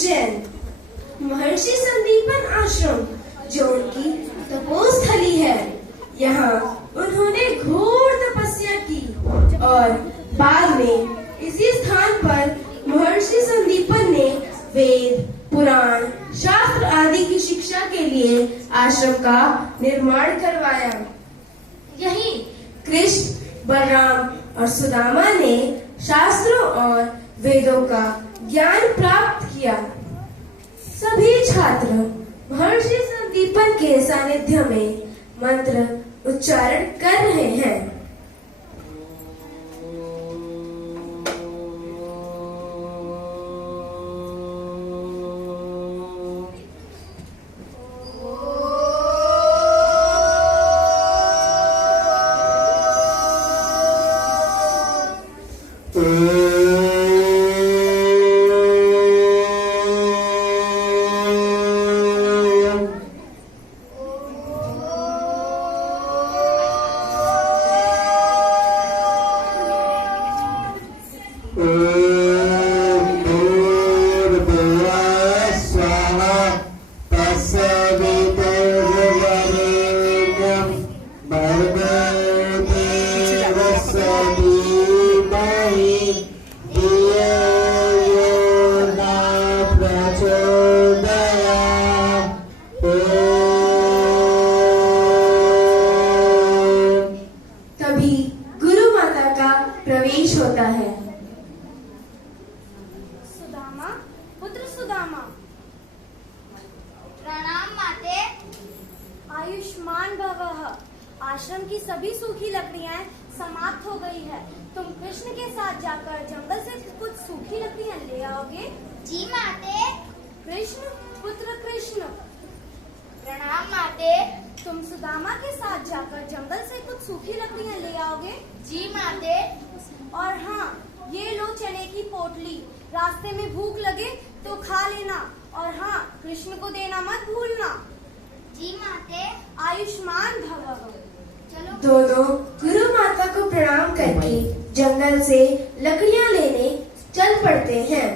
उज्जैन। महर्षि संदीपन आश्रम जो उनकी तपोस्थली है, यहाँ उन्होंने घोर तपस्या की और बाद में इसी स्थान पर महर्षि संदीपन ने वेद, पुराण, शास्त्र आदि की शिक्षा के लिए आश्रम का निर्माण करवाया। यही कृष्ण, बलराम और सुदामा ने शास्त्रों और वेदों का ज्ञान प्राप्त किया। सभी छात्र महर्षि संदीपन के सानिध्य में मंत्र उच्चारण कर रहे हैं। तभी गुरु माता का प्रवेश होता है। सुदामा, पुत्र सुदामा। प्रणाम माते। आयुष्मान भवः। आश्रम की सभी सूखी लकड़ियां समाप्त हो गई है। तुम कृष्ण के साथ जाकर जंगल से कुछ सूखी लकड़ियां ले आओगे? जी माते। कृष्ण, पुत्र कृष्ण। प्रणाम माते। तुम सुदामा के साथ जाकर जंगल से कुछ सूखी लकड़ियां ले आओगे? जी माते। और हाँ, ये लो चने की पोटली। रास्ते में भूख लगे तो खा लेना, और हाँ, कृष्ण को देना मत भूलना। जी माते। आयुष्मान भवः। चलो। दोनों गुरु माता को प्रणाम करके जंगल से लकड़ियां लेने चल पड़ते हैं।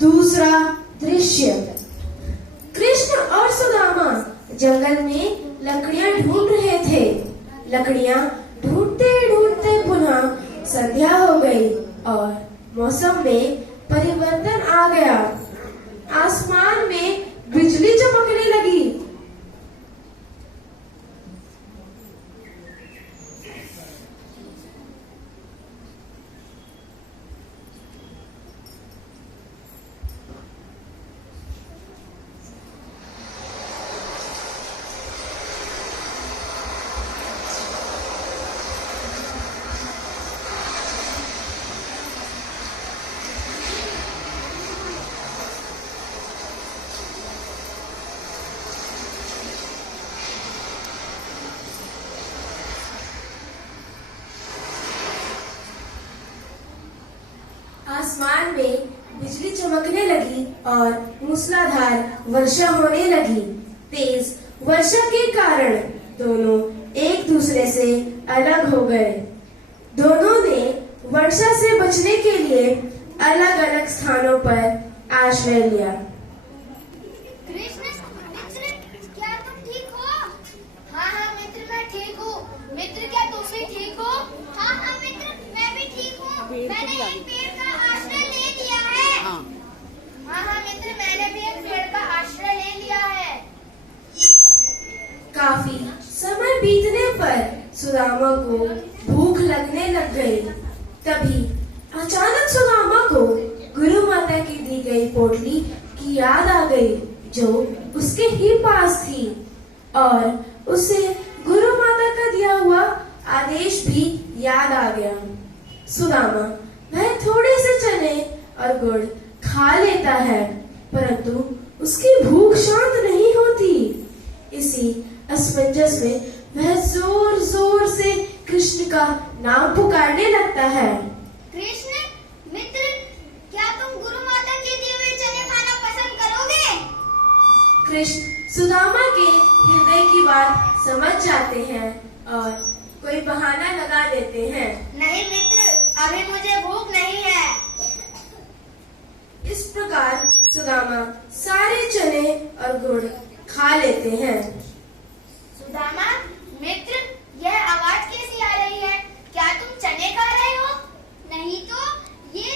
दूसरा दृश्य, कृष्ण और सुदामा जंगल में लकड़ियां ढूंढ रहे थे। लकड़ियां ढूंढते ढूंढते पुनः संध्या हो गई और मौसम में परिवर्तन आ गया। आसमान में बिजली चमकने लगी। आसमान में बिजली चमकने लगी और मूसलाधार वर्षा होने लगी। तेज वर्षा के कारण दोनों एक दूसरे से अलग हो गए। दोनों ने वर्षा से बचने के लिए अलग अलग स्थानों पर आश्रय लिया। कृष्ण, मित्र, क्या तुम ठीक हो? हाँ हाँ मित्र, मैं ठीक हूँ। मित्र, क्या तुम भी ठीक हो? हाँ हाँ मित्र, मैं भी ठीक हूँ। मैंने एक पेड़ का आश्रय ले लिया है। हाँ हाँ मित्र, मैंने भी एक पेड़ का आश्रय ले लिया है। काफी समय बीतने पर सुदामा को भूख लगने लग गई। तभी अचानक सुदामा को गुरु माता की दी गई पोटली की याद आ गई, जो उसके ही पास थी, और उसे गुरु माता का दिया हुआ आदेश भी याद आ गया। सुदामा वह थोड़े से चने और गुड़ खा लेता है, परंतु उसकी भूख शांत नहीं होती। इसी असमंजस में वह जोर जोर से कृष्ण का नाम पुकारने लगता है। कृष्ण, मित्र, क्या तुम गुरु माता के दिए हुए चने खाना पसंद करोगे? कृष्ण सुदामा के हृदय की बात समझ जाते हैं और कोई बहाना लगा देते हैं। नहीं मित्र, अभी मुझे भूख नहीं है। इस प्रकार सुदामा सारे चने और गुड़ खा लेते हैं। सुदामा मित्र, यह आवाज कैसी आ रही है? क्या तुम चने खा रहे हो? नहीं तो ये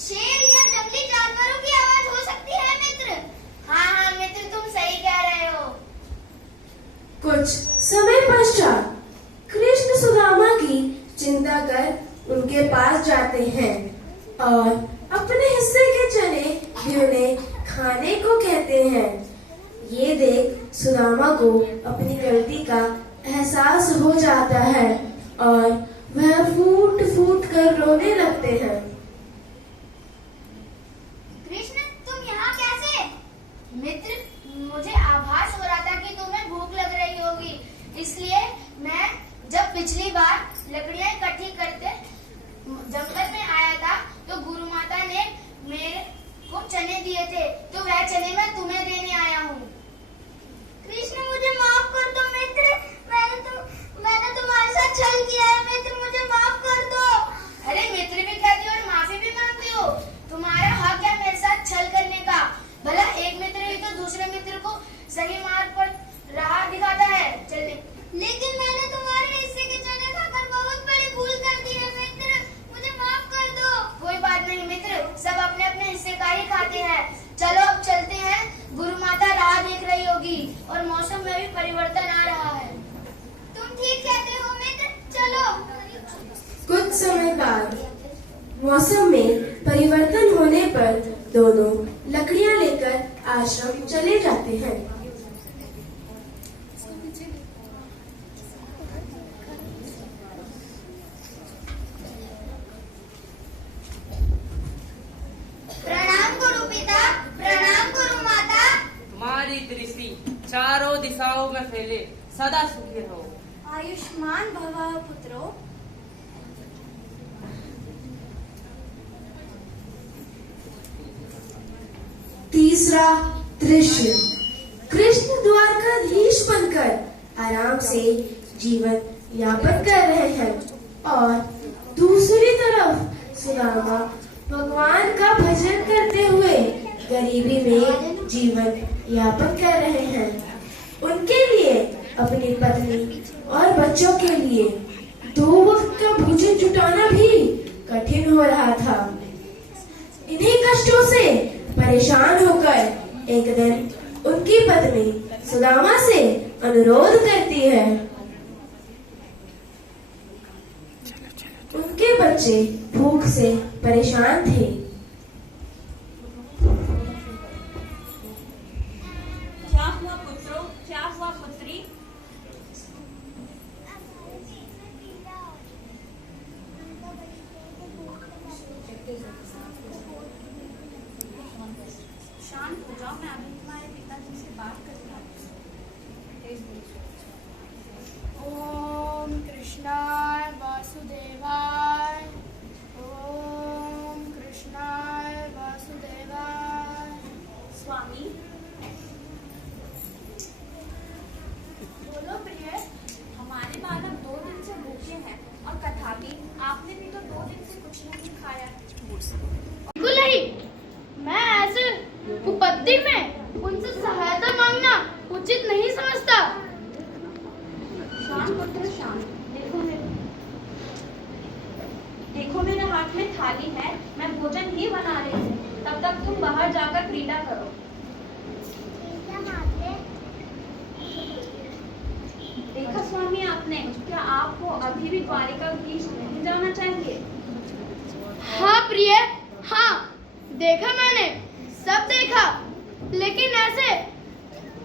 शेर या जंगली जानवरों की आवाज हो सकती है मित्र। हाँ मित्र, तुम सही कह रहे हो। कुछ समय पश्चात कृष्ण सुदामा की चिंता कर उनके पास जाते हैं और अपने हिस्से के चने भी उन्हें खाने को कहते हैं। ये देख सुदामा को अपनी गलती का एहसास हो जाता है और वह फूट फूट कर रोने लगते हैं। कृष्ण, तुम यहाँ कैसे? मित्र, मुझे आभास हो रहा था कि तुम्हें भूख लग रही होगी, इसलिए मैं जब पिछली बार लकड़ियाँ इकट्ठी करते जंगल में आया था तो गुरु माता ने मेरे को चने दिए थे, तो वह चने मैं तुम्हें देने आया हूँ। कृष्ण, मुझे माफ कर दो मित्र, मैंने तुम्हारे साथ छल किया है मित्र, मुझे माफ कर दो। अरे मित्र भी कहती हो और माफी भी मांगती हो, तुम्हारा हक है मेरे साथ छल करने का। भला एक मित्र ही तो दूसरे मित्र को सही मार्ग पर राह दिखाता है चलने। लेकिन मैंने तुम्हारे हिस्से के चने खाकर बहुत बड़ी भूल कर दी है मित्र, मुझे माफ कर दो। कोई बात नहीं मित्र, सब अपने अपने हिस्से का ही खाते हैं। चलो अब चलते हैं, गुरु माता राह देख रही होगी और मौसम में भी परिवर्तन आ रहा है। तुम ठीक कहते हो मित्र, चलो। कुछ समय बाद मौसम में परिवर्तन होने पर दोनों लकड़ियां लेकर आश्रम चले जाते हैं। प्रणाम गुरु पिता, प्रणाम गुरु माता। तुम्हारी दृष्टि चारों दिशाओं में फैले, सदा सुखी रहो। आयुष्मान भव पुत्रो। तीसरा दृश्य, कृष्ण द्वारकाधीश बनकर आराम से जीवन यापन कर रहे हैं और दूसरी तरफ सुदामा भगवान का भजन करते हुए गरीबी में जीवन यापन कर रहे हैं। उनके लिए, अपनी पत्नी और बच्चों के लिए 2 वक्त का भोजन जुटाना भी कठिन हो रहा था। इन्हीं कष्टों से परेशान होकर एक दिन उनकी पत्नी सुदामा से अनुरोध करती है। उनके बच्चे भूख से परेशान थे। क्या हुआ पुत्रों, क्या हुआ पुत्री? शांत हो जाओ, मैं अभी तुम्हारे पिताजी से बात करता हूँ। ओम कृष्णाय वासुदेवाय, ओम कृष्णाय वासुदेवाय। स्वामी, बोलो प्रिय। हमारे बालक 2 दिन से भूखे हैं और तथापि आपने भी तो 2 दिन से कुछ नहीं खाया। बिल्कुल नहीं, मैं ऐसे कुपत्ति में उनसे सहायता मांगना उचित नहीं समझता। शांत पुत्र शांत, देखो मेरे हाथ में थाली है, मैं भोजन ही बना रही हूँ। तब तक तुम बाहर जाकर क्रीड़ा करो। देखा स्वामी आपने, क्या आपको अभी भी द्वारिकाधीश नहीं जाना चाहिए? हाँ प्रिय, हाँ देखा मैंने, सब देखा, लेकिन ऐसे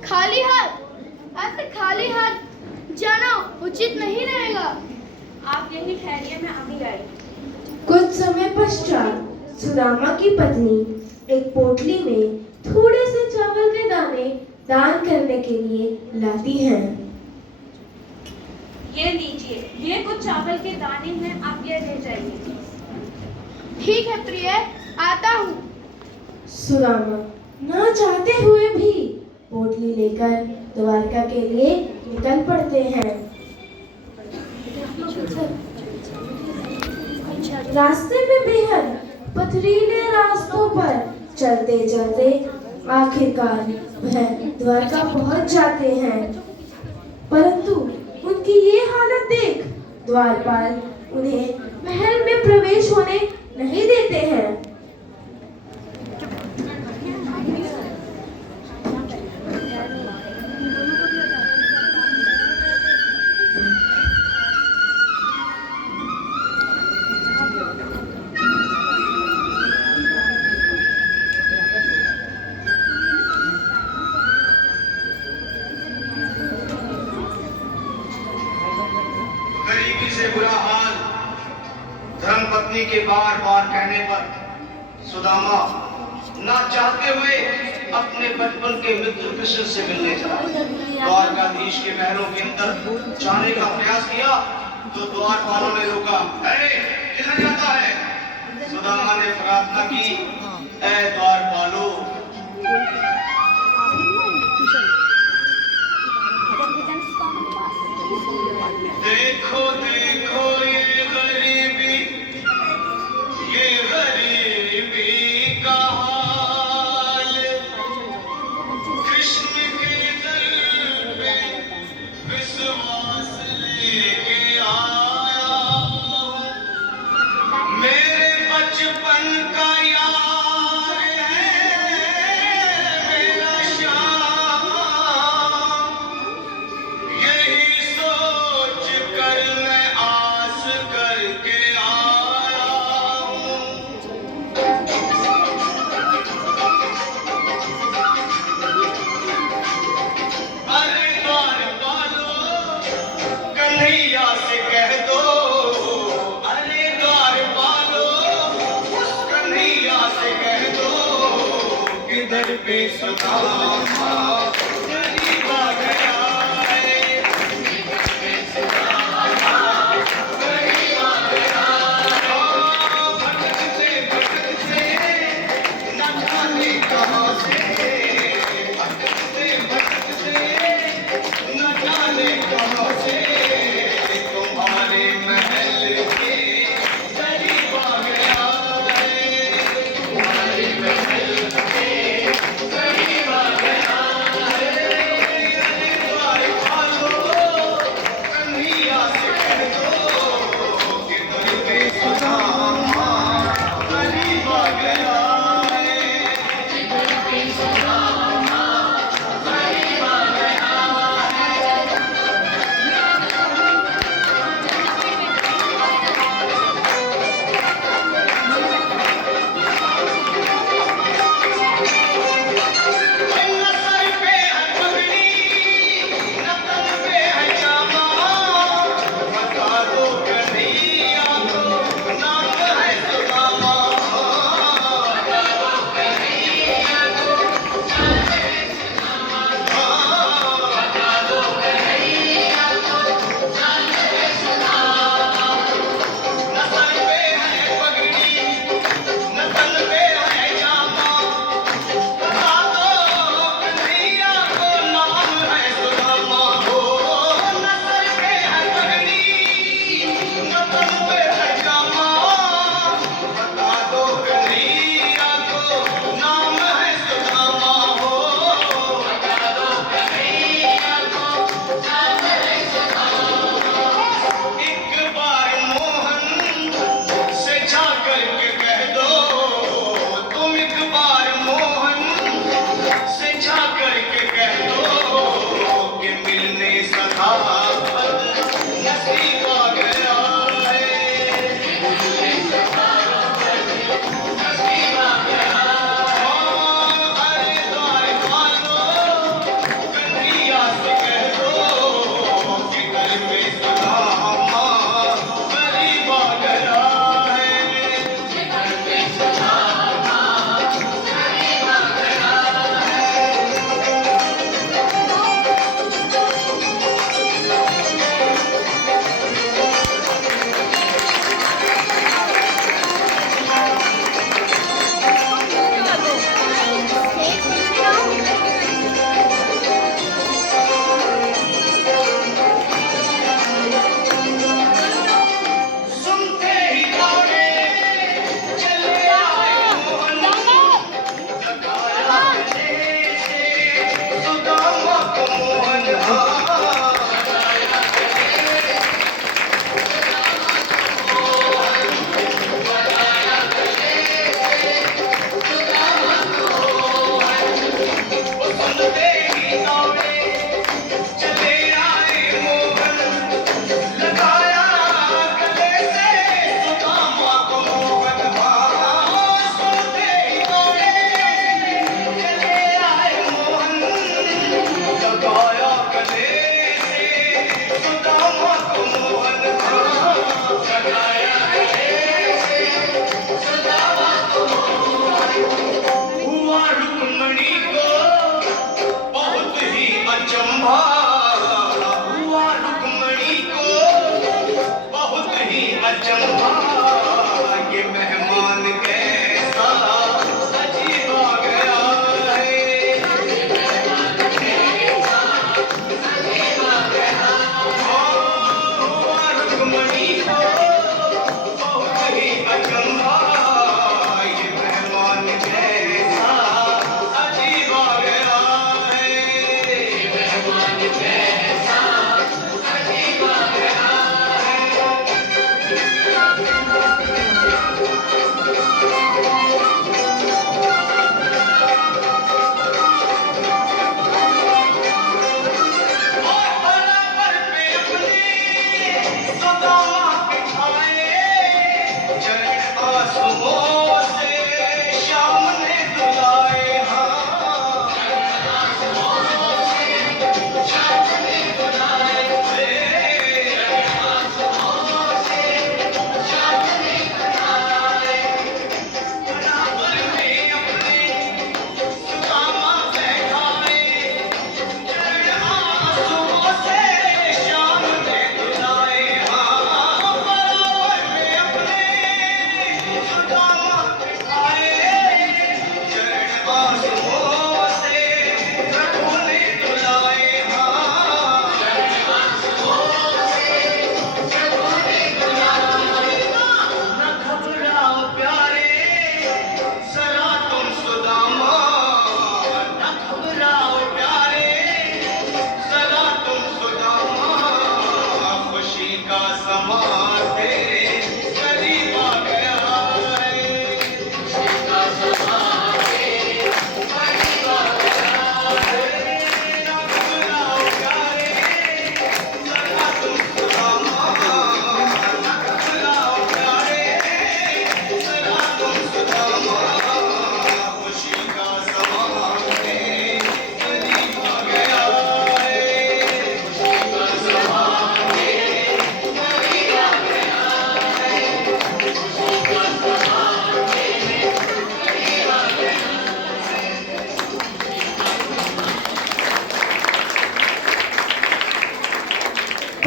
खाली हाथ जाना उचित नहीं रहेगा। आप यही ठहरिए, मैं अभी आई। कुछ समय पश्चात सुदामा की पत्नी एक पोटली में थोड़े से चावल के दाने दान करने के लिए लाती हैं। ये लीजिए, ये कुछ चावल के दाने हैं, आप ये ले जाइए। ठीक है प्रिय, आता हूँ। सुदामा न चाहते हुए भी पोटली लेकर द्वारका के लिए निकल पड़ते हैं। रास्ते में बेहद पथरीले रास्तों पर चलते चलते आखिरकार वह द्वारका पहुंच जाते हैं। परंतु उनकी ये हालत देख द्वारपाल उन्हें महल में प्रवेश होने नहीं देते हैं। गरीबी से बुरा हाल धर्मपत्नी के बार बार कहने पर सुदामा ना चाहते हुए अपने बचपन के मित्र कृष्ण से मिलने चला। द्वारकाधीश के महलों के अंदर जाने का प्रयास किया तो द्वारपालों ने रोका। अरे किधर जाता है? सुदामा ने प्रार्थना की, ऐ द्वारपालों, देखो देखो ये गरीबी का हाल, कृष्ण के दर पे विश्वास लेके आया हूँ। मेरे बचपन का यार है मेरा श्याम, यही सोच कर मैं आस करके आया हूँ। अरे द्वारपालो कन्हैया से कह दो, अरे द्वारपालो उस कन्हैया से कह दो कि दर पे सुदामा गरीब आ गया है। भटकते भटकते न जाने कहाँ से, भटकते भटकते न जाने कहाँ से तुम्हारे महल के करीब आ गया है। तुम्हारे महल के करीब आ गया है।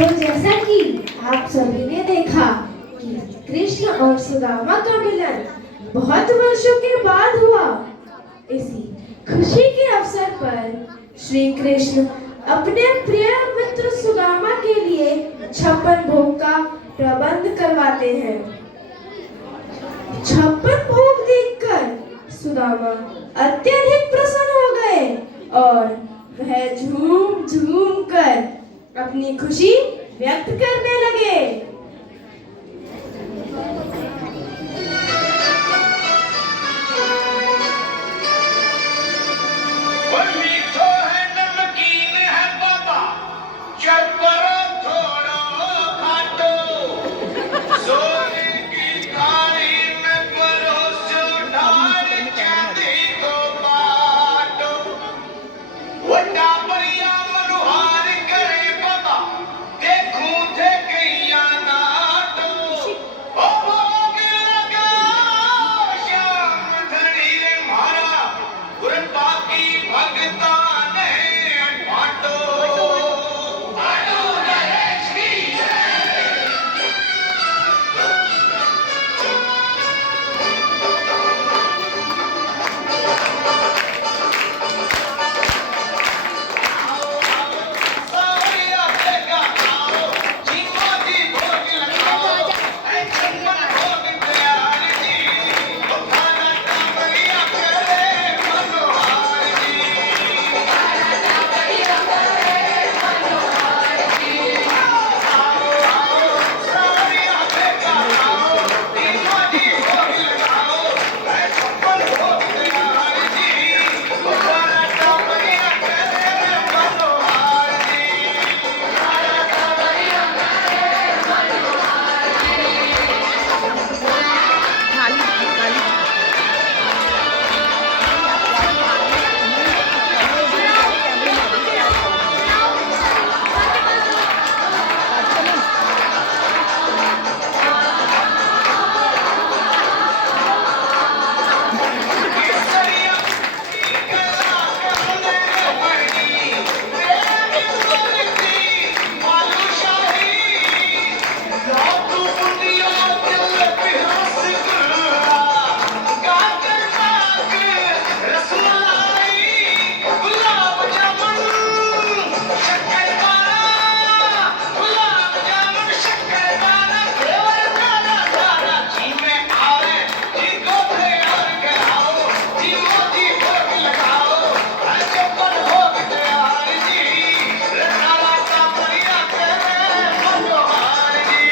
तो जैसा कि आप सभी ने देखा कि कृष्ण और सुदामा का मिलन बहुत वर्षों के बाद हुआ। इसी खुशी के अवसर पर श्री कृष्ण अपने प्रिय मित्र सुदामा के लिए 56 भोग का प्रबंध करवाते हैं। 56 भोग देखकर सुदामा अत्यधिक प्रसन्न हो गए और वह झूम झूम कर अपनी खुशी व्यक्त करने लगे। मीठो है नमकीन है बाबा, चरपरो थोड़ो खाटो, सोने की थाली में परोसो ढाल चांदी को बाटो। वो टापरिया मनुहार करे बाबा, देखूं थे कैया नाटो। ओ भोग लगाओ श्याम धनी रे मारा, उर बाकी भगता ने बाटो। बाटो नरेश की जय। सावरिया बेगा आओ, जीमा जी भोग लगाओ, ऐ चंदन भोग दयाल जी, ओ खाना टापरिया करे मनोहार जी। सावरिया बेगा आओ, जीमा जी भोग लगाओ, ऐ चंदन भोग दयाल जी, ओ खाना टापरिया करे मनोहार जी। केसरिया की कला कहने वर्णी, तेरी मूर्ति बालूशाही, लाडू बुंदिया दिल पे रसगुल्ला, गाजर पाक रसमलाई, गुलाब जामुन शक्करपारा, गुलाब जामुन शक्करपारा, फ्लेवर गाना गाना जी में आवे, जी को तैयार कराओ, जी मोती भोग लगाओ, ऐसे पर भोग तैयार जी, रसाला टापरिया करे मनोहार जी।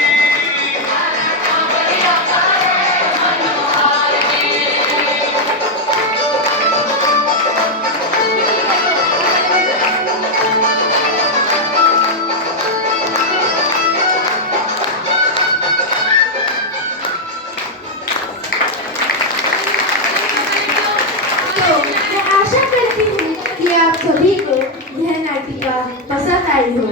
तो मैं आशा करती हूँ कि आप सभी को यह नाटिका पसंद आई हो।